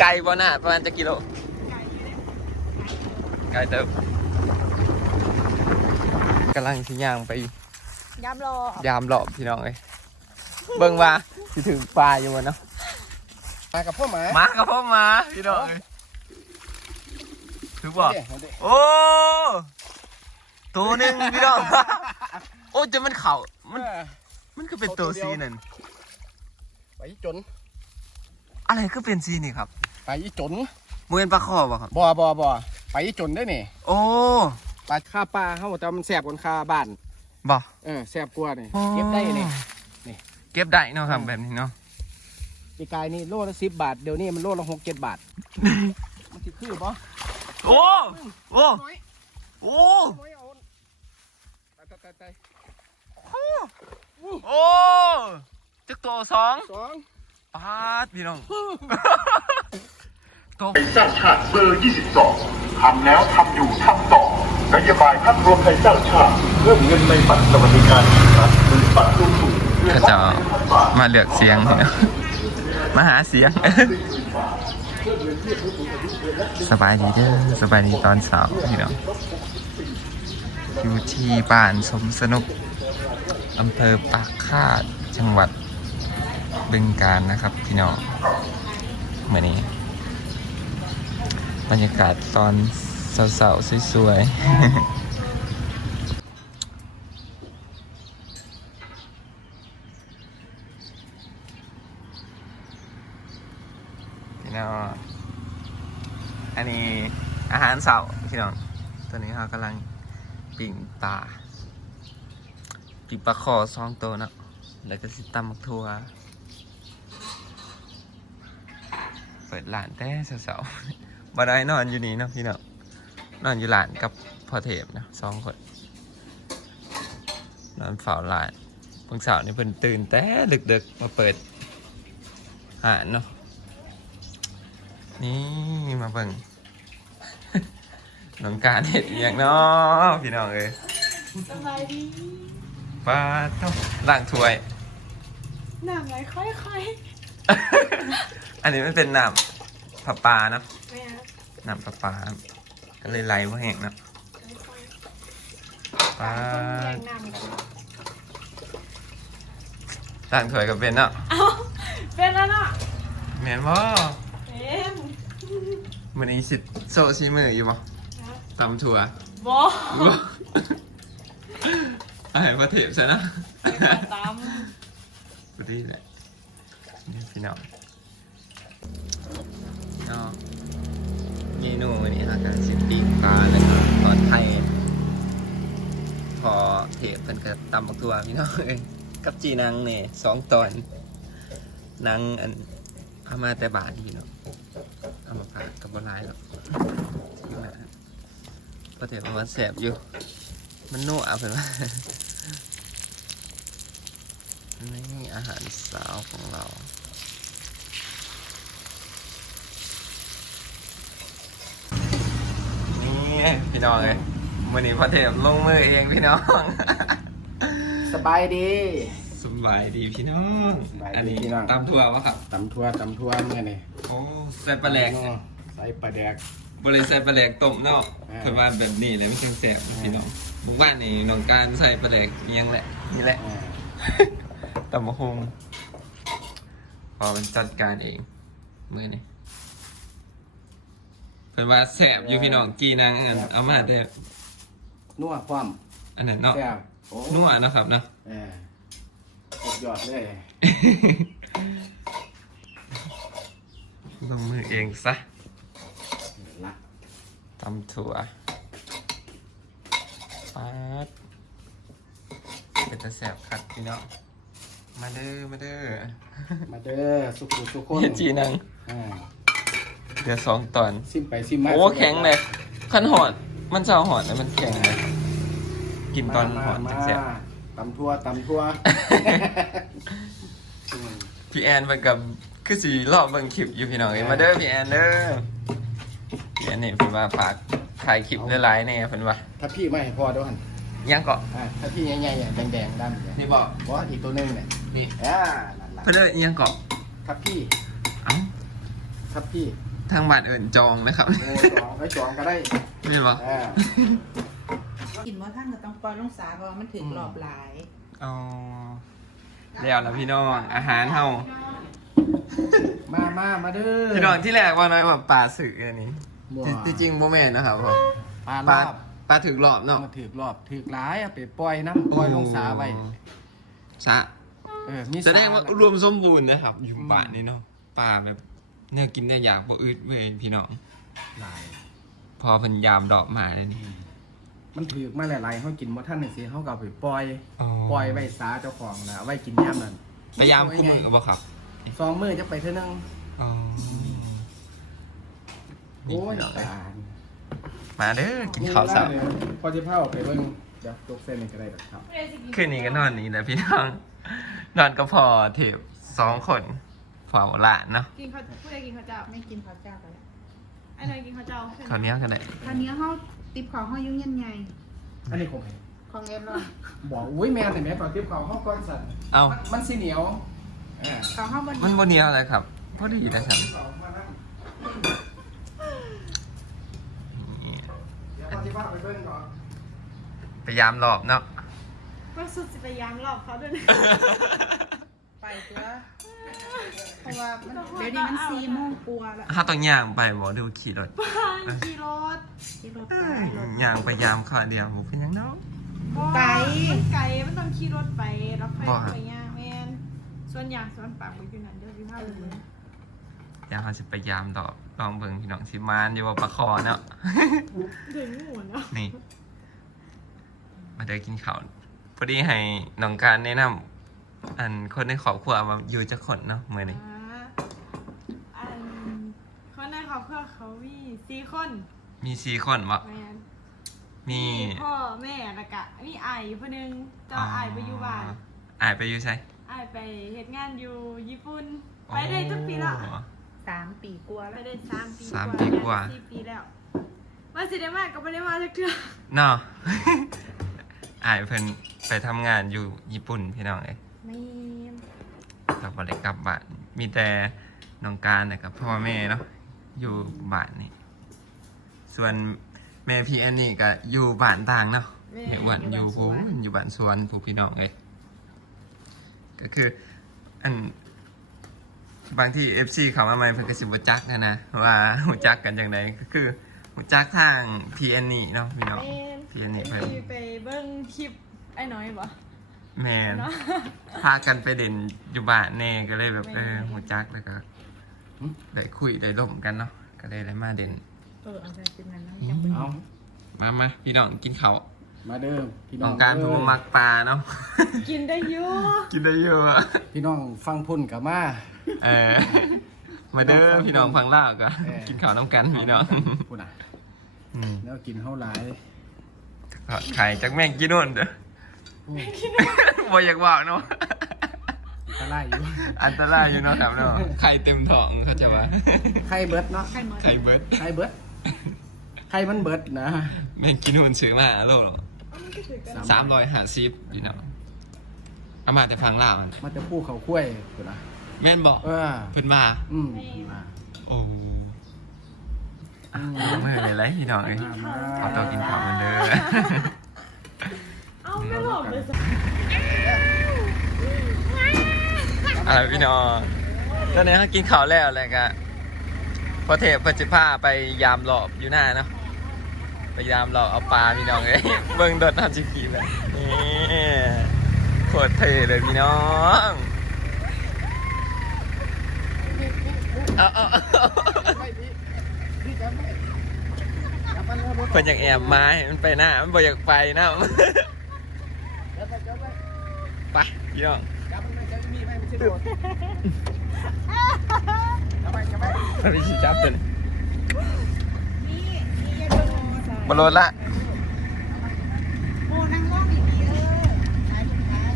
ไกลบ่น่ะประมาณจะกิโล ไกลเติบกำลังสิย่างไปย้ำรอยามรอบพี่น้องเลยเบิ่งว่าสิถึงปลาอยู่บ่เนาะมากับพ่อหมามากับพ่อมาพี่น้องเอ้ยถึงบ่เดี๋ยวเดี๋ยวโอ้ตัวหนึ่งพี่น้อง โอ้จะมันเข่ามัน มันก็เป็นตัวซีนั่นไปจน อะไรก็เป็นซีนี่ครับ ไปจนมือเป็นปลาคอบ่ครับ บ่บ่บ่ไปจนได้นี่โอ้ปลาค่าปลาเฮาแต่มันแสบกว่าค่าบ้านบ่เออแสบกว่านี่เก็บได้นี่นี่เก็บได้เนาะครับแบบนี้เนาะปีกายนี่โลละสิบบาทเดี๋ยวนี้มันโลละหกเจ็ดบาทมันสิคือบ่โอ้โอ้น้อยโอ้น้อยเอาตายตายตายตายโอ้จักตัวสองสองปาดพี่น้อง ไทยสร้างชาติเบอร์ 22 ทำแล้วทำอยู่ทำต่อนโยบายพักรวมไทยสร้างชาติเพิ่มเงินในบัตรสวัสดิการแห่งรัฐหรือบัตรลูกสูงเพื่อก็จะมาเลือกเสียงพี่น้องมาหาเสียง สบายดีเด้อสบายดีตอนเช้าพี่น้องอยู่ที่บ้านสมสนุกอำเภอปากคาดจังหวัดบึงกาฬนะครับ พี่น้องเมื่อนี้ บรรยากาศตอนเสาๆสวยๆพี่น้องอันนี้อาหารเสาร์พี่น้องตอนนี้เรากำลังปิ่งปลาปิ่งปลาคอสองโตเนาะแล้วก็สิตำมักทัว เปิดร้านแต่เสาร์ๆ บ่ได้นอนอยู่นี่เนาะพี่น้องนอนอยู่ร้านกับพ่อเทพนะสองคน นอนเฝ้าร้านเพิ่งเสาร์นี่เพิ่นตื่นแต่ดึกๆมาเปิดอาหารเนาะนี่มาเบิ่งน้องการเห็ดอหย่างเนาะพี่น้องเอ้ยสบายดีป้าต้องล้างถ้วยหนังไหลค่อยอันนี้มันเป็นน้ำผัปลาเนาะๆแม่ น้ำผัปลาก็เลยไหลมาแห้งเนาะค่อยป้าๆต้มแกงน้ำกันล้างถ้วยก็เป็นเนาะเอ้าเป็นแล้วเนาะแม่นบ่เป็นมันนี้สิโซซีมืออยู่บ่นะตำถั่วบอบ่อะไรมาเทปซะนะตามพอดีแหละนี่พี่น้องเนาะ เมนูวันนี้อาการสิปิ้งปลาแล้วก็ทอดไข่พอเทปเป็นกระตำบักตัวพี่น้องเอ้ยกับจีนังเนี่ยสองตอนนังอันเอามาแต่บาทพี่เนาะเอามาผ่ากับบหลายแล้วนี่แหละพอเทปมันแสบอยู่ มันนัวเพิ่นว่านี่อาหารสาวของเรา นี่ พี่น้องเลยวันนี้พอเทพลงมือเองพี่น้อง สบายดี สบายดีพี่น้อง สบายดีอันนี้พี่น้อง ตามทัวร์วะครับ ตำทั่วตำทั่วเมื่อนี่โอ้ใส่ปลาแหลกใส่ปลาแดก บริใส่ปลาแหลกต้มเนาะอ่า เพิ่นว่าแบบนี้เลยไม่ใช่แสบนะพี่น้องบุกบ้านนี่น้องการใส่ปลาแหลกเอียงแหละนี่แหละ อ่าตำมะฮงพอมันจัดการเองมือนี่ เพิ่นว่าแสบอยู่พี่น้องกีนางอันเอามาได้นัวความอันนั้นเนาะแซ่บโอ้นัวเนาะครับเนาะ เออสุดยอดเลยลงมือเองซะละตำถั่วปัดเป็นตะแสบคัดพี่น้องมาเด้อมาเด้อมาเด้อสุขุสุขคนเฮ็ดจีนัง อ่า เดี๋ยวสองตอน ซิมไปซิมมาโอ้แข็งเลยขันหอด มันจะเอาหอดแล้วมันแข็งเลยกินตอนหอดมาจะแสบมาตำทั่วตำทั่วอืมพี่แอนไปกับคือสีรอบเบิ่งคลิปอยู่พี่น้องเอ้ยมาเด้อพี่แอนเด้อพี่แอนนี่เพิ่นว่าฝากถ่ายคลิปหลายๆแน่เพิ่นว่า ถ้าพี่ไม่ให้พ่อด้วยหันยังเกาะอ่าถ้าพี่ใหญ่ๆอย่างแดงๆดำเนี่ยนี่บอกบอสอีกตัวหนึงเนี่ยนี่อ่านั่นล่ะเพิ่นเด้อยังเกาะถ้าพี่เอ้าครับพี่ ทางบัตรเอิญจองนะครับโอ้จองไว้จองก็ได้ไม่บอกอ่ากินว่าท่านก็ต้องปล่อยลงสาเพราะว่ามันถึงรอบหลาย อ๋อแล้วนะพี่น้องอาหารเฮามามามาเด้อพี่น้องที่แรกว่าน้อยว่าปลาสึกอันนี้บ่ที่ที่จริงโมแมนนะครับผมปลาปลลาอบปลาถึกรอบเนาะ มาถือกรอบถือกหลายเอาไปปล่อยน้ำปล่อยลงสาไว้สะเออมีแสดงว่าสระรวมสมบูรณ์นะครับ อยู่บ้านนี่เนาะปลาแบบ แนวกินได้อยากบ่อึดเว้ยพี่น้อง หลายพอเพันยามดอกมาแล้วนี่มันถือกมาหลายๆเขากินบ่ท่านหนึ่งสิเขาก็เอาไปปล่อยอ๋อปล่อยไว้สาเจ้าของนะไว้กินย่ำนั่นพยายามคู่มือบ่ครับสองมือจะไปเท่านึงอ๋อโอ้ยนี่พี่น้องเอ้ยตายมาเด้อกินข้าวเสาร์พอจะเผาไปเบิ่งเดี๋ยวยกเส้นนี่ก็ได้ดอกครับ คืนนี้ก็นอนนี้แหละพี่น้อง นอนก็พอเทปสองคนเฝ้าหลานเนาะกินข้าวผู้ใดกินข้าวเจ้าไม่กินข้าวเจ้ากันแล้วไอ้หน่อยกินข้าวเจ้าคราวนี้กันได้คราวนี้เขาติบของเขายุ่งยันไงอันนี้ของใครของเอ็มเนาะบอกอุ้ยแม่แต่แม่ตอนทิพเขาเขาก้อนสั่นเอามันมันสีเหนียวอ่าของเขาบนมันบนเนียวอะไรครับพอดีนะครับเขามานั่งนี่เดี๋ยวพอจะเผาไปเบิ่งก่อนพยายามหลอบเนาะว่าสุดจะไปยามรอบเขาด้วยนะไปตัว เพราะว่ามันเดี๋ยวนี้มันสี่โมงกลัวาแล้วถ้าต้องย่างไปบอกดูขี่รถขี่รถที่รถเอ้ไปยรถย่างไปยามข้าวเดียวผมเป็นหยังเนาะ ไกลมันไกลมันต้องขี่รถไปแล้วค่อยบ่ไปย่างแมนส่วนอย่างส่วนปากไปอยู่นั่นเดี๋ยวพี่พาไปดูยางเขาจะไปยามดอกลองเบิ่งพี่น้องสิมานอยู่ว่าปลาคอเนาะถึงหมูเนาะนี่ มาเดินกินข้าวพอดีให้น้องการแนะนำ อันคนในครอบครัวมาอยู่จักคนเนาะมื้อนี้อ่าอันคนในครอบครัวเขามีสี่คนมีสี่คนบ่แมนมีพ่อแม่แล้วก็มีไอ้คนหนึงเจ้าไอ้ไปอยู่บ้านอายไปอยู่ใช่ไอ้ไปเฮ็ดงานอยู่ญี่ปุ่นไปได้จักปีละสามปีกลัวาไปแล้วได้สามปีสามปีกว่าสี่ปีแล้วว่าสิได้มากก็ไม่ได้มาสักเทื่อเนาะอายเพิ่นไปทำงานอยู่ญี่ปุ่นพี่น้องเอ้ย ไม่เราบ่ได้กลับบ้านมีแต่น้องการนะครับพ่อแม่เนาะอยู่บ้านนี่ส่วนแม่พี่แอนนี่ก็อยู่บ้านต่างเนาะเห็นว่าอยู่ผู้อยู่บ้านสวนผู้พี่น้องเอ้ยก็คืออันบางที่ FC เขามาใหม่เพิ่นก็สิบ่จักนะนะว่าหูจักกันจังไดก็คือหูจักทาง PN นี่เนาะพี่น้องเป็น PN นี่เพิ่นไปเบิ้งคลิปไอ้น้อยบ่ แม่นเนาะพากันไปเด่นอยู่บ้านแน่ก็เลยแบบแม่เออหูจักแล้วก็ได้คุยได้ร่วมกันเนาะก็เลยได้มาเด่นเออเอาไปกินนั้นแล้วยังเป็นเอามามาพี่น้องกินข้าวมาเด้อพี่น้น้อองงการเด้ผู้มักปลาเนาะ กินได้เยอะกินได้เยอะอะพี่น้องฟังพุ่นกับมา เออมาเด้อพี่น้องฟังเล่าวก็เออ กินข้าวน้ำกันพี่น้องพุ่นอะอืมแล้วกินเท่าหลายทอดไข่จากแม่งกินนู่นเด้อ บ่อยากว่าเนาะ ก็ไล่อยู่ อันตรายอยู่เนาะครับเนาะไข่เต็มท้องเขาจะว่าไข่เบิดเนาะ ไข่หมดไข่เบิดไข่เบิดไข่มันเบิดนะ แม่งกินหุ่นซื้อมาโลหรอมันก็ถือกันสามร้อยห้าสิบพี่น้องเอามาแต่ฟังล่าวมัน มันจะพูดเขาคุ้ยพุ่นอะแม่นบอกเออ เพิ่นมา อืมมาโอ้อะเอามื่อเลยไรพี่น้องเอ้ยมามาเอาตัวกินข้าวกันเด้อเอ้า ไม่หลบเลยสิอะไรพี่น้องตอนนี้เขากินข้าวแล้วแหละก็พอเทพเพิ่นสิพาไปยามหลอบอยู่หน้าเนาะไปยามหลอบเอาปลาพี่น้องเอ้ยเบิ่งโดดน้ำจีกีแบบนี่โคตรเท่เลยพี่น้องเอาเอาเอาไม่พี่พี่จำไม่จำมันแล้วรถเพิ่นอยากแอบมาให้มันไปหน้ามันบ่อยากไปนะจำไปจำไป ไปพี่น้องมันไม่ใช่โดดจำไปจำไปมันไปชี้จับตัวนี้นี่นี่ยาโดนรถละโอ้นั่งร้องอีกทีเออท้ายสุดท้าย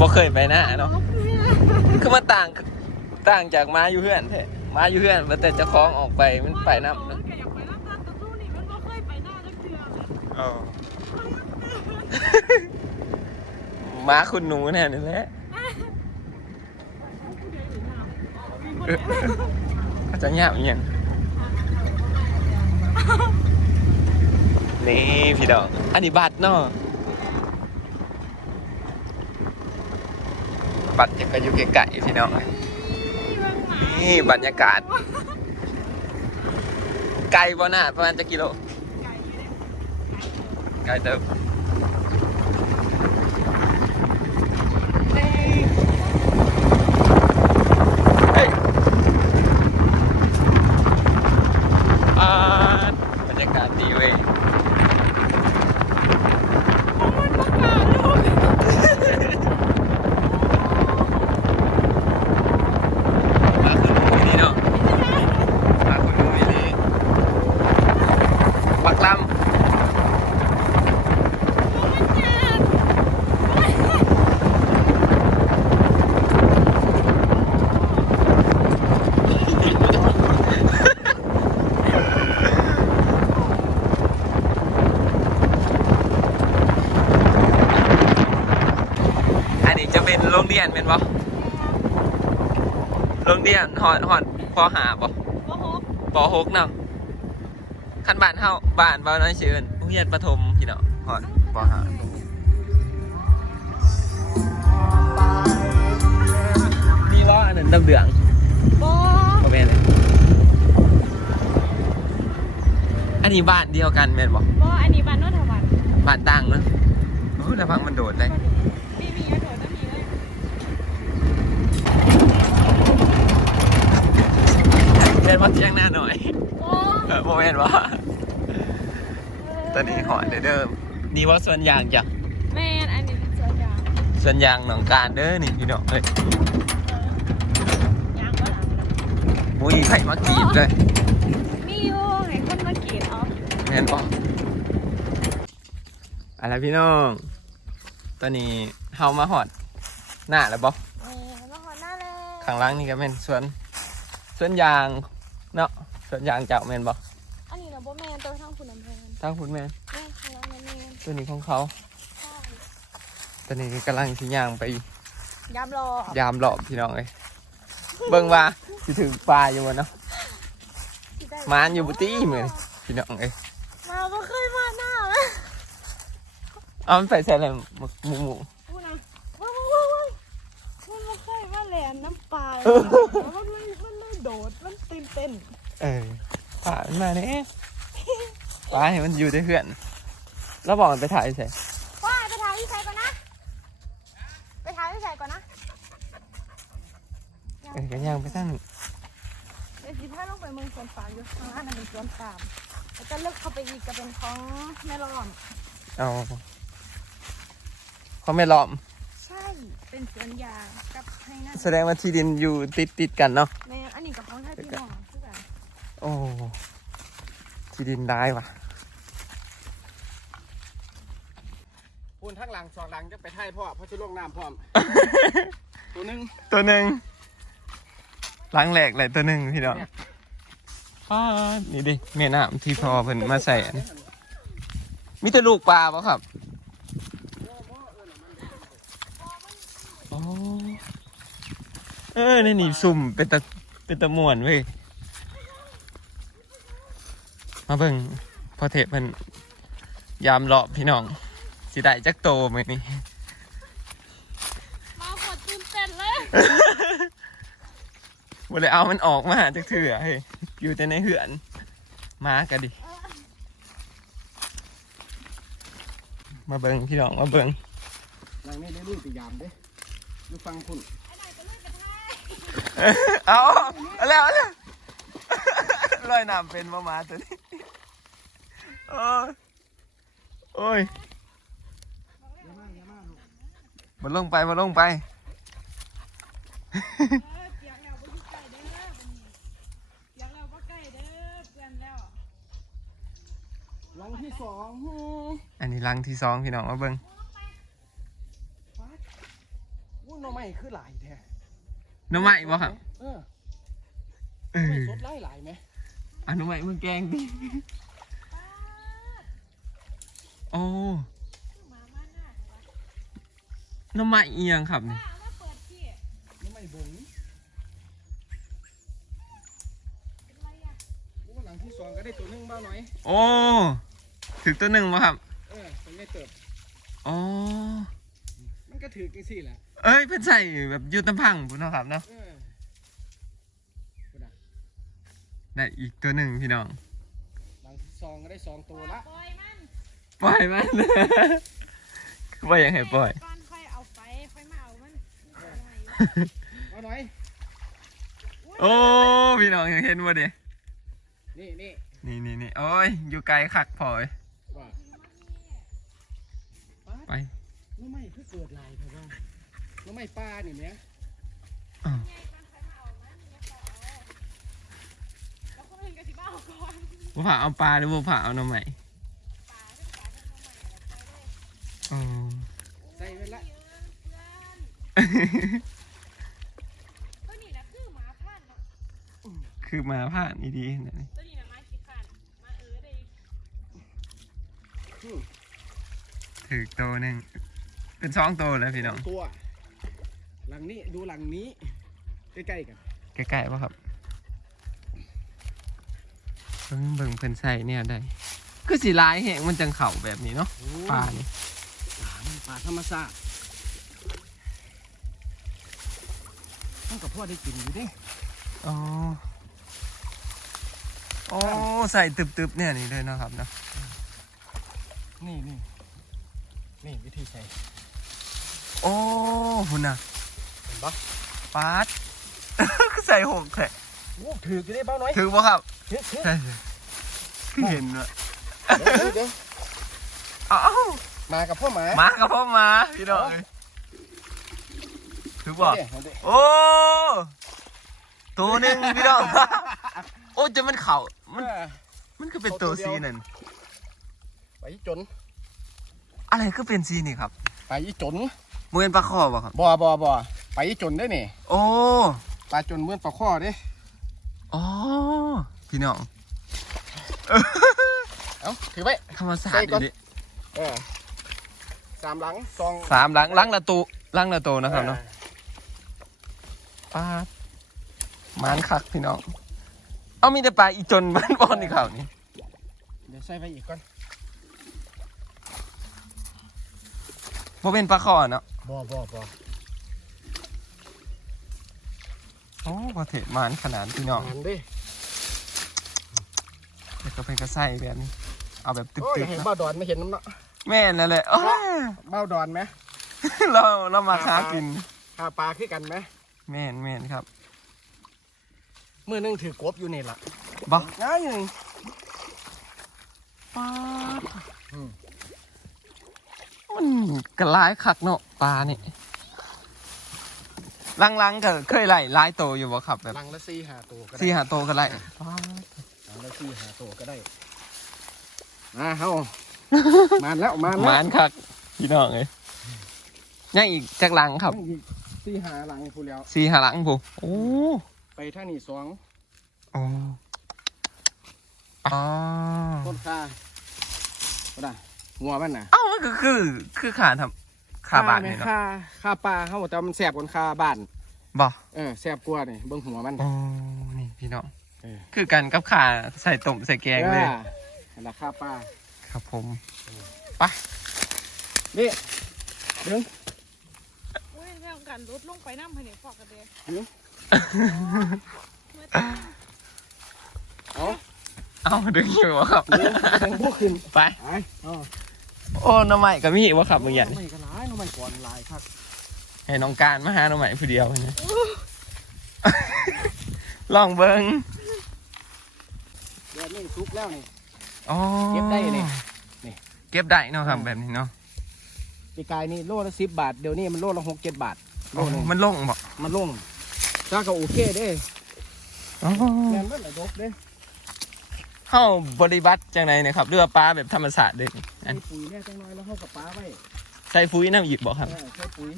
บ่เคยไปหน้าเนาะคือมันต่าง ต่างจากมาอยู่เพื่อนแท้ม้าอยู่เพื่อนมันแต่จะคล้องออกไปมันไปน้ำ มาคุณหนูแน่นี่แหละอาจจะยากอีกอย่างนี่พี่ดอก อันนี้บัตรเนาะบัตรจะก็อยู่ไกลๆพี่น้องนี่บรรยากาศ ไกลบ่น่ะประมาณจะกิโลไกลเติบเฮ้ยอ่าบรรยากาศดีเว้ยมาคือมูนี่เนาะมาคือมูนี่ปักลำ อันนี้จะเป็นโรงเรี ยนเป็นบ่โรงเรียนหอดหอดพอหาบ่โอ้โหปหกเนาะคันบ้านเฮาบ้านบ้านน้อยเชิญโรงเรียนประถมพี่เนาะหอดปหานี่ว่าอันนั้นดำเหลืองบอบ่แม่นเลยอันนี้บ้านเดียวกันแม่นบ่บออันนี้บ้านโนนทวันบ้านต่างเนอะโอ้ยระวังมันโดดเลย มีมีกระโดดต้องมีเลย เรียนว่าเที่ยงหน้าหน่อยโอ้เออโมเมนต์ว่าตอนนี้หอนเด้อมนี่ว่าส่วนยางจ้ะแมนอันนี้เป็นเสือยางส่วนยางหนองการเด้อนี่พี่น้องเอ้ยยางก็หลังมุ้ยไผ่มากรีดเลยมีอยู่ให้คนมากรีดเอแม่นปะอะไรพี่น้อง ตอนนี้เฮามาหอดหน้าแล้วบ่เออมาหอหน้าเลยข้างล่างนี่ก็เป็นสวนสวนยาง เนาะสวนยางเจ้าแม่นบ่อันนี้นะโบแมนตัวทั้งคุณน้ำเพลินทางคุณแม่นแม่ข้างล่างนั่นเองตัวนี้ของเขาใช่ตอนนี้กำลังที่ย่างไปยามรอยามรอบพี่น้องเลยเบิ่งว่าสิถึงปลาอยู่บ่เนาะ สิได้มานอยู่บุตี้เหมือนพี่น้องเอ้ยมาบ่เคยมาหน้าเลยเอามันไปใส่อะไรหมูหมูหมูพูดนะว้าวว้าวว้าวมันบ่เคยมาแหลมน้ำปลามันเลยมันเลยโดดมันตื่น เต้น เออปลามันมาเนี่ยปลาให้มันอยู่ด้วยเพื่อน แล้วบอกมันไปถ่ายใส่ว่าไปถ่ายที่ใส่ก่อนนะ ไปถ่ายที่ใส่ก่อนนะเออกันย่างไปตั้งเดี๋ยวสิพาลงไปเมืองสวนป่าอยู่ข้างล่างนั่นเป็นสวนป่าแล้วก็เลือกเข้าไปอีกก็เป็นของแม่รอมเอาเขาไม่ล้อมใช่ เป็นสวนยางกับให้นั่นแสดงว่าที่ดินอยู่ติดติดๆกันเนาะแม่อันนี้กับของไทยพี่น้องคือกันโอ้ที่ดินได้ว่ะปูนทั้งหลังสองหลังจะไปไทยพ่อเพราะชุดลงน้ำพร้อม ตัวหนึงตัวหนึ่งหล้างแหลกเลยตัวหนึ่งพี่น้องป้าดนี่ดิแม่น้ำที่พอเพิ่นมาใส่อันนี้มีแต่ลูกปลาปะครับอ๋อ เออนี่นี่สุ่มเป็นตะเป็นตะม่วนเว้ยมาเบิ่งพอเทปเพิ่นยามเลาะพี่น้อง สิได้จักโตมื้อนี้มาขอตื่นเต้นเลยบ่ได้เอามันออกมาจากเถื่อเฮ้ยอยู่แต่ในเหือนมากันดิ มาเบิงพี่น้องมาเบิงหลังนี้ได้ลุยไปยามเด้ดูฟังคุณ เอาเอาแล้วเอาแล้วลอยน้ำเป็นมามาตัวนี้โอ้ยโอ้ยมาลงไปมาลงไปเสียงแล้วบ่อยู่ใกล้เด้อบัดนี้เสียงแล้วบ่ใกล้เด้อเพื่อนแล้วหลังที่สองอันนี้ลังที่สองพี่น้องมาเบิงวุ้นน่อไม้คือหลายแท้ หน้ำใหม่บ่ครับเออเอไม่อสดหลายหลายไหมอันน้ำใหม่มึงแกงดิโอ้มามาหน้าน้ำไม้เอียงครับนี่เอามาเปิดพี่นี่ไม่บงเป็นไรอะโอ้หลังที่สองก็ได้ตัวหนึงบ้าหน่อยโอ้ถึงตัวหนึ่งมาครับเออเป็นไงเติบ อ๋อมันก็ถือกันสิแหละ เอ้ยเพิ่นใส่แบบอยูตำพังพุ่นเนาะครับเนาะเออพูดอะได้อีกตัวหนึ่งพี่น้องหลังที่สองก็ได้สองตัวละปล่อยมันปล่อยมันว่าอยากให้ปล่อยก่อนค่อยเอาไปค่อยมาเอามันบ้าหน่อยโอ้พี่น้องยังเห็นว่าเด้นี่นี่นี่นี่นี่โอ้ยอยู่ไกลคักพอยว่าไปน้ำไม่คือเกิดลายเพราะว่า น้ำไม่ปลานี่เนี้ยอ้าวแล้วคนอื่นก็สิบ้าเอาก่อนบ่ผ่าเอาปลาหรือบ่ผ่าเอาหน่อไม้อ๋อ ใส่ไว้ละตัวนี้นะคือหมาพันธุ์เนาะคือมาผ่านดีๆนะตัวนี้นะหมาขี้ขันหมาเออได้อืมถือตัวหนึ่งเป็นสองตัวแล้วพี่น้อง ตัว หลังนี้ดูหลังนี้ ใกล้ๆกันใกล้ๆป่ะครับเบิ่งเบิ่งเพิ่นใส่เนี่ยได้คือสีลายแหงมันจังเข่าแบบนี้เนาะปลานี่ปลามันปลาธรรมชาติต้องกับพ่อได้กินอยู่ดิอ๋อโอ้ใส่ตึบๆเนี่ยนี่เลยเนาะครับเนาะนี่นี่นี่วิธีใส่โอ้หุ่นน่ะเห็น ปะปาดคือใส่หกแค่โอ้ถือกันได้เบ้าน้อยถือป่ะครับถือถือใช่คือเห็นว่ะเดี๋ยวเดี๋ยวอ้าวมากับพ่อหมามากับพ่อมาพี่น้องเอ้ยถือบอกเดี๋ยวเดี๋ยวโอ้ตัวหนึ่งพี่น้องโอ้จะมันเข่ามันเออมันคือเป็นตัวซีนั่นไปอีจน อะไรก็เป็นซีนี่ครับไปอีจนมือเป็นปลาคอบ่ครับบ่บ่บ่ไปอี จนได้นี่โอ้ปลาจนเหมื่อนปลาข้อเด้อ๋อพี่น้องเอ้าถือไว้ธรรมศาสตใส่ร์ก่อนดิเออสามหลังสองสามหลังหลังละตูหลังละโตนะครับเนาะปลาหมานคักพี่น้อง เอามีแต่ปลาอีจนบ้านบอนนี่เขานี่เดี๋ยวใส่ไปอีกก่อนพอเป็นปลาคอเนาะบ่บ่บ่ โอ้พอเทศหมานขนาดพี่น้องหันดิแล้วก็เป็นกระไส้แบบนี้เอาแบบตึโอ้ยกๆเห็นเนาะเบ้าดอนไม่เห็นน้ำเนาะแม่นั่นแหละโอ้ยเบ้าดอนไหมเราเรามาค้ากิน หาปลาคือกันไหมแม่นแม่นครับมือหนึงถือกบอยู่นี่ล่ะบ่ง่ายหนึ่งปลาอืมมันกระลายคักเนาะปลานี่ ลังๆก็เคยไล่หลายโตอยู่บ่ครับแบบหลังละสี่หาตัวก็ได้สี่หาโตก็ไล่หลังละสี่หาตัวก็ได้มาเฮามานแล้วมานหแล้วมานคักพี่น้องเอ้ยยังอีกจักลังครับอีกสี่หาหลังผู้แล้ว สี่หาหลังผู้โอ้ไปท่างนี่สองโอ้อ๋อต้นคาก็ได้หัวมันน่ะเอ้ามันก็คือคือขาทำ ขาบาทนี่เนาะค่าค่าปลาเขาแต่ว่ามันแสบกว่าค่าบ้านบ่เออแสบกว่านี่เบิ่งหัวมันโอ้นี่พี่น้องเออคือกันกับขาใส่ต้มใส่แกงเลยออนั่นละค่าปลาครับผมนี่ดึงอุ้ยเรื่องการลดลงไปน้ำภายในฟอกกันเลยเอาเอ้าดึงอยู่วะครับดึงดึงพวกขึ้นไปไปเอาโอ้หน้ำใหม่กับมีวะครับมึงอย่างไม่กันหลายน้อง ไม่ก่อนหลายครับให้น้องการมาหาหน้ำใหม่ผู้เดียวนะลองเบิ้งเดี๋ยวนี่ซุกแล้วนี่ อ๋อเก็บได้นี่นี่ เก็บได้เนาะครับแบบนี้เนาะปีกายนี่โลละสิบบาท เดี๋ยวนี้มันโลละหกเจ็ดบาท โลหนึงมันลงบอกมันลงถ้าก็โอเคเด้อ๋อแม่นมันระดบเด้เข้าบริบัติจังไหนนะครับเรือปลาแบบธรรมศาสตร์เด้อัน มีปุ๋ยเนี่ยจังน้อยแล้วเข้ากับปลาไว้ ใส่ฟุ้ยน้ำหยิบบอกครับเออใช้ปุ๋ย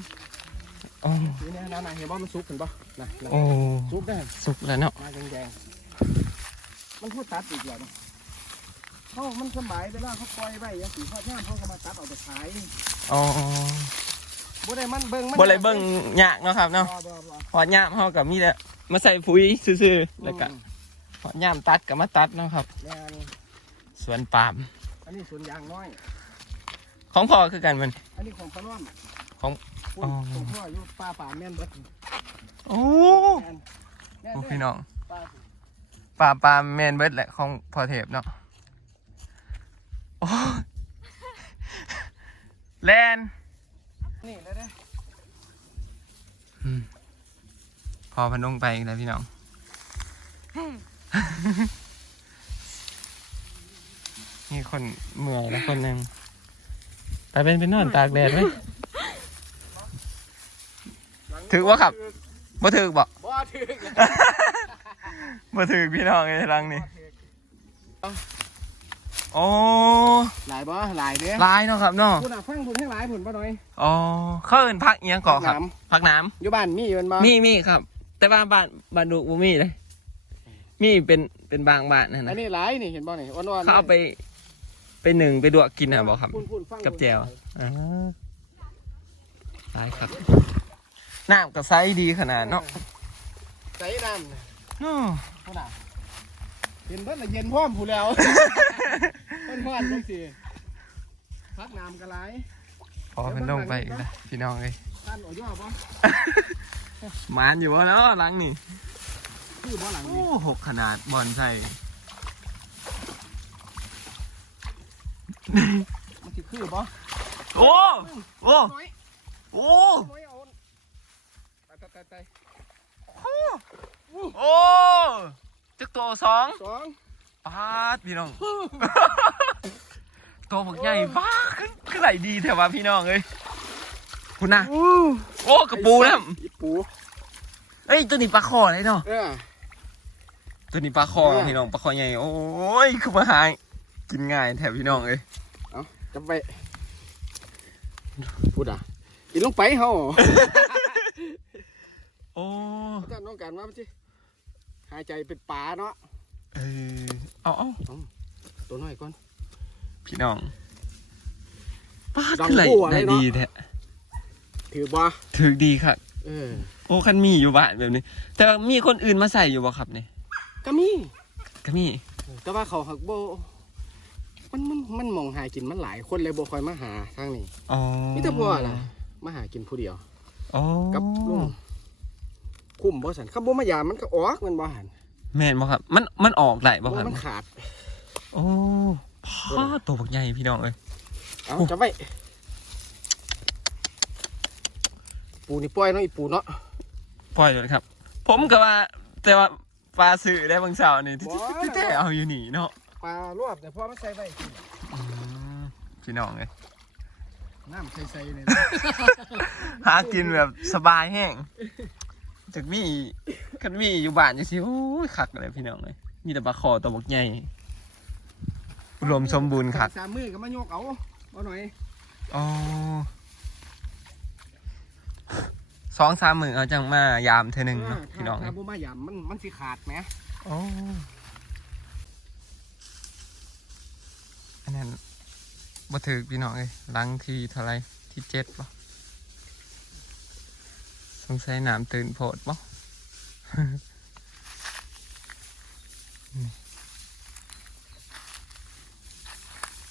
อ๋อปุ๋ยเนี่ยนั่นน่ะเห็นว่ามันซุกเห็นปะนะนะโอ้ซุกได้สุกแล้วเนาะมาแดงๆมันพูดตัดอีกอย่างเขามันสบายเวลาเขาปล่อยไว้อยังสีข้อดย่ามเขาก็มาตัดเอาไปขายอ๋อบ่ได้มันเบิ่งมันบ่เลยเบิ่งยากเนาะครับเนาะบ่บ่บ่พอยามเฮากับมีแต่มาใส่ปุ๋ยซื่อๆแล้วก็พอยามตัดก็มาตัดเนาะครับ แม่นสวนปาล์มอันนี้สวนยางน้อย ของพ่อคือกันมัน อันนี้ของปลาล้อมของคุณอ๋อของพ่ออยู่ป่าป่าแม่นเบิดโอ้แม่นแม่นโอ้เด้พี่น้องป่าปลาปลาแมนเบิร์ดแหละของพอเทปเนาะโอ้แลนนี่เลยเด้อืมพอพนงไปอีกแล้วพี่น้อง นี่คนเมื่อยแล้วคนหนึ่ง ไปเป็นไปนอนตากแดดไหมถือว่าขับบ่ถือบ่บ่ถึกบ่ถือพี่น้องไอ้รังนี่โอ้หลายบ่หลายเด้ลายเนาะครับเนาะคุณน่ะฟังคุณให้หลายผลบ่หน่อยอ๋อเขาเอินพักเอียงก่อครับน้พักน้ำอยู่บ้านมีอยู่แม่นบ่ำมีมีครับ แต่ว่าบ้านบ้านดูบ่มีเลยมีเป็นเป็นบางบ้านนั่นอันะนนี้หลายนี่เห็นบ่นี่อ่อนๆเขาเอาไป ไปหนึ่งไปดวกกินนะบอกครับณณฟังกับแจวอ่าได้ครับน้ำกับไซส์ดีขนาดเนาะใส่น้ำน่ะอ้อพุ่นน่ะเย็นเบิดละเย็นพร้อมผู้แล้วเพิ่นฮ้อนจังซี่พักน้ำก็หลายพอเป็นลงไปอีกแล้วพี่น้องเลยท่านเอาย่อบ่หมานอยู่วะเนาะหลังนี่ คือบ่หลังโอ้นี่หกขนาดบอลใส่ มันสิคือบ่โอ้โอ้น้อยโอ้น้อยเอาไปไปไปโอ้จักตัวสองสองปาดพี่น้องตัวบักใหญ่บ้าขึ้นขึ้นไหลดีแถวว่าพี่น้องเอ้ยคุณนะโอ้กระปูนะอีปูเอ้ยตัวนี้ปลาคอเลยเนาะเออตัวนี้ปลาคอเออพี่น้องปลาคอใหญ่โอ้ยคือมาหาย กินง่ายแถวพี่น้องเอ้ยเอาจับไปพูดอะกินลงไปเฮาโอ้ท่านต้องการว่ามันสิหายใจเป็นปลาเนาะเออเอาเอาตัวน้อยก่อน พี่น้องปาดดังขึ้นไหลบัวเลได้ยเนาะดีแท้ถือบ่ถือดีครับเออโอ้คันมีอยู่บ้านแบบนี้ แต่ว่ามีคนอื่นมาใส่อยู่บ่ครับเนี่ยก็มีก็มีแต่ว่าเขาหักโบ มันมันมันมองหากินมันหลายคนเลยบ่คอยมาหาทางนี้อ๋อมีแต่พ่อล่ะมาหากินผู้เดียวอ๋อกับลุงคุ้มบ่สันคำบ่มายามมันก็ออกมันบ่หันแม่นบ่ครับ มันมันออกไหลบ่บ่ครับมันขาด โอ้พ่อตัวบักใหญ่พี่น้องเอ้ยเอาโอ้จับไว้ปูนี่ปล่อยเนาะอีปูเนาะปล่อยเลยครับ ผมก็ว่าแต่ว่าปลาสื่อได้บางเสาร์นี่ที่บ่ที่แต่เอาอยู่นี่เนาะ ปลารวบแต่พอมันใส่ไว้กินอืมพี่น้องเอ้ยน้ำใส่ๆนี่หากินแบบสบายแห้งจากมีคันมีอยู่บ้านจังซี่โอ้ยคักเลยพี่น้องเอ้ยมีแต่ปลาคอตัวบักใหญ่อุดมสมบูรณ์คักสามมือก็มายกเอาบ่หน่อยอ๋อสองสามมือเอาจังมายามเธอหนึ่งเนาะพี่น้องถ้าเอ้ยบ่มายามมันมันสิขาดไหมโอ้อั นั้นบ่ถือพี่น้องเลยหลังที่เท่าไรที่เจ็ดป่ะสงสัยน้ำตื่นโพดป่ะ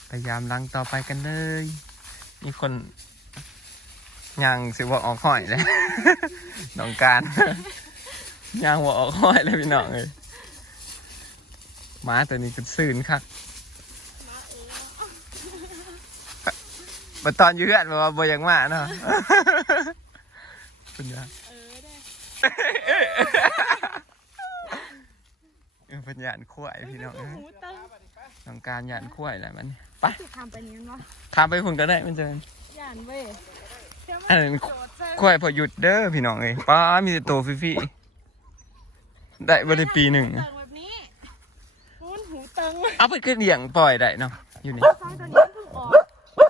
พยายามลังต่อไปกันเลย มีคนยังสิว่าออกห้อยเลยน้องการยังว่าออกห้อยเลยพี่น้องเลยหมาตัวนี้เป็ซื่นคัก มาตอนอยู่เพื่อนบอกว่าบ่อยังมาเนาะคุณยาเออได้เออเป็นหยานขั้วไอ้พี่น้องเอ้ยหูตึงน้องการหยานขั้วอะไรมันไปสิทำไปนี้วะทำไปคุณก็ได้มันจะย่านเว้ยเชื่ออันนั้นโดดใส่ขั้วพอหยุดเด้อพี่น้องเอ้ยป้ามีแต่โตวฟี่ๆได้บ่ได้ปีหนึ่งหูตึแบบนี้หูหูตึงเอาไปขึ้นเลี้ยงปล่อยได้เนาะอยู่นี่ซอยตัวนี้มันเพิ่งออก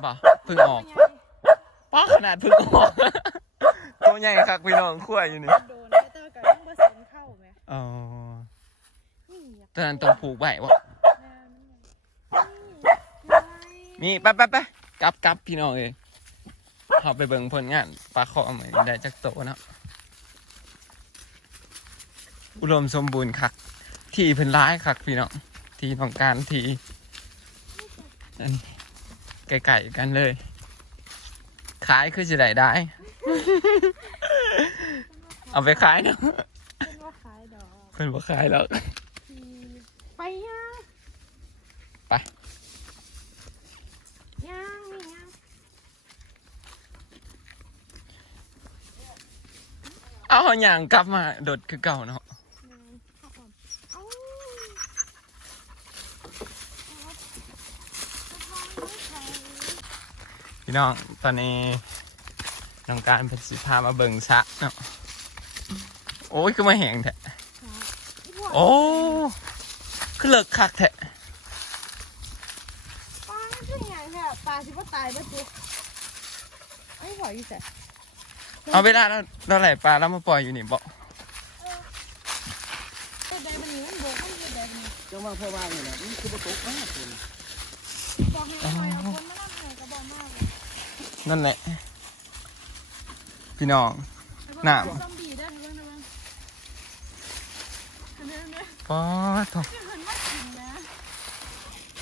ป่ะ เพิ่งออกเป็นไงป้าขนาดเพิ่งออกตัวใหญ่คักพี่น้องขั้วอยู่นี่โดนได้เตอร์กับต้องผสมเข้าไหมอ๋อนี่อยากตอนนั้นต้องผูกไว้วะแนวนี้นี่นี่ไปไปไปกลับกลับพี่น้องเอ้ยเขาไปเบิ่งผลงานปลาคอเหมือนได้จากโตเนาะอุดมสมบูรณ์คัก ที่เพิ่นร้ายคักพี่น้องที่ต้องการที่อัน ไก่ๆกันเลย ขายคือจะได้ได้ เอาไปขายเนาะเป็นว่าขายดอกเพิ่นบ่ขายแล้วไปยังไปยังมียังเอาอย่างกลับมาโดดคือเก่าเนาะ เอาก่อนเอา พี่น้องตอนนี้น้องการเป็นสิพามาเบิ่งสระเนาะโอ้ยคือมาแหงแท้โอ้คือเลิกคักแท้ปลาไม่ใช่ไงแค่ปลาสิว่าตายแล้วตัวไอ้หอยอยู่แต่เอาเวลาเราเราไหลปลาแล้วมาปล่อยอยู่นี่บอกตัวใดมันหนีมันโบกมันอยู่ใดมันจังว่าพ่อว่านี่แหละนี่คือประตูมากคุณ บอกให้หอยเอาคนมาล่ำให้ก็บอกมากเลย นั่นแหละ พี่น้องน้ำซอมบี้ได้เรื่องนะอันนี้เนี่ยป๊อดโถที่มันมากินนะ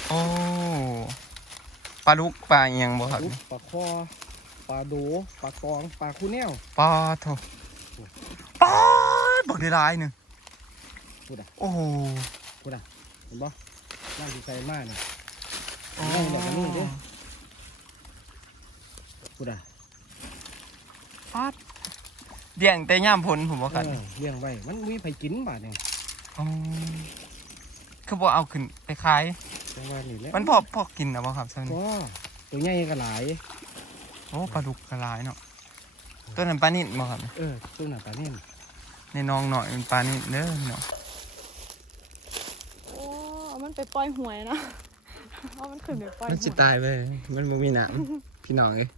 โอ้ปลาลูกปลาเอียงบ่ครับอุ๊บปลาคอปลาโดปลากองปลาคูแนว ป๊อดโถป๊อดบอกได้ร้ายหนึ่งพูดอะโอ้โหพูดอะเห็นบ่น่าดีใจมากเนี่ย โอ้นั่งแบบนี้ดิ พูดอะป๊อดเดี่ยงแต่ย่ามพ้นผมว่ากันเออเลี้ยงไว้ มันมีไผกินบาดเนี่ยอ๋อคือบ่เอาขึ้นไปขาย จังว่านี่แหละมันพอพอกินนะบ่ครับท่านก็ตัวใหญ่ก็หลาย โอ้ปลาดุกกระลายเนาะตัวนั้นปลานิ่บ่ครับ เออตัวหน้าตาเนี่ยในน้องหน่อยเป็นปลานิ่เด้อพี่น้องโอ้เอามันไปปล่อยหวยเนาะเอามันขึ้นไปปล่อยหมันวยสิตายไปมันบ่มีน้ำพี่น้องเอ้ย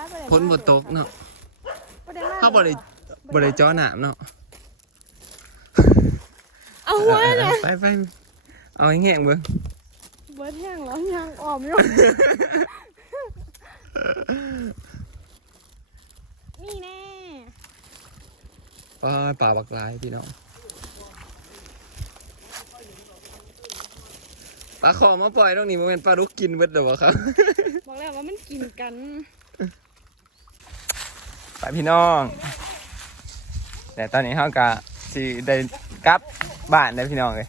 ป้าไปไหพ้นบ่ตกเนาะบ่ได้มาเขาบ่ได้บ่ได้เจ้อน้ำเนาะเอาไว้เนี่ยไปไปเอาให้แห้งเบิ่งเบิดแห้งแล้วยังออมอยู่นี่แน่ปลาปลาบักหลายพี่น้องปลาขอมาปล่อยตรงนี้บ่แม่นปลาดุกกินเบิดดอกบ่ครับบอกแล้วว่ามันกินกัน ไปพี่น้อง แต่ตอนนี้เฮาก็สิได้กลับบ้านได้พี่น้องเลย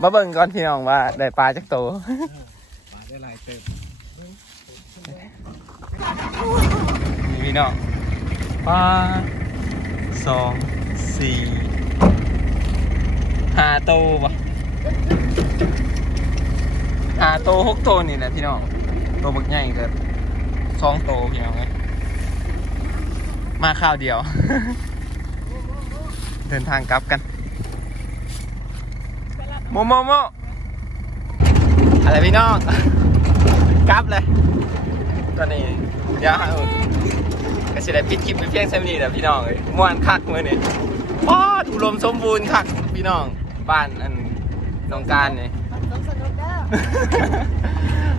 มาเบิ่งก่อนพี่น้องว่าได้ปลาจักโตปลาได้หลายเติมนี่พี่น้องปลาสองสี่ห้าโตปะห้าโตหกโตนี่แหละพี่น้องโตบักใหญ่เกินสองโตพี่น้องเลย มาข้าวเดียว เดินทางกลับกัน โมโมโมอะไรพี่น้องกลับเลย ตอนนี้เดี๋ยวเอาก็สิได้ปิดคลิปไปเพียงเท่นี้แหละพี่น้องเอ้ยม่วนคักมือนี้ป๊อดอุดมสมบูรณ์คักพี่น้อง บ้านอันน้องการนี่สนุกสนุกเด้อ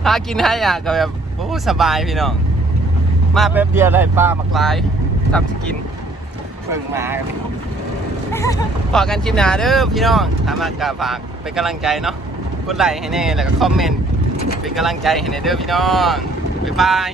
หากินให้อยากก็แบบโอ้สบายพี่น้อง มาแป๊บเดียวได้ปลามักลาย ทำสกินเพิ่งมากันพอกันคลิปหน้าเด้อพี่น้องถามากาฝากเป็นกำลังใจเนาะกดไลค์ให้แน่แล้วก็คอมเมนต์เป็นกำลังใจให้แน่เด้อพี่น้องบ๊ายบาย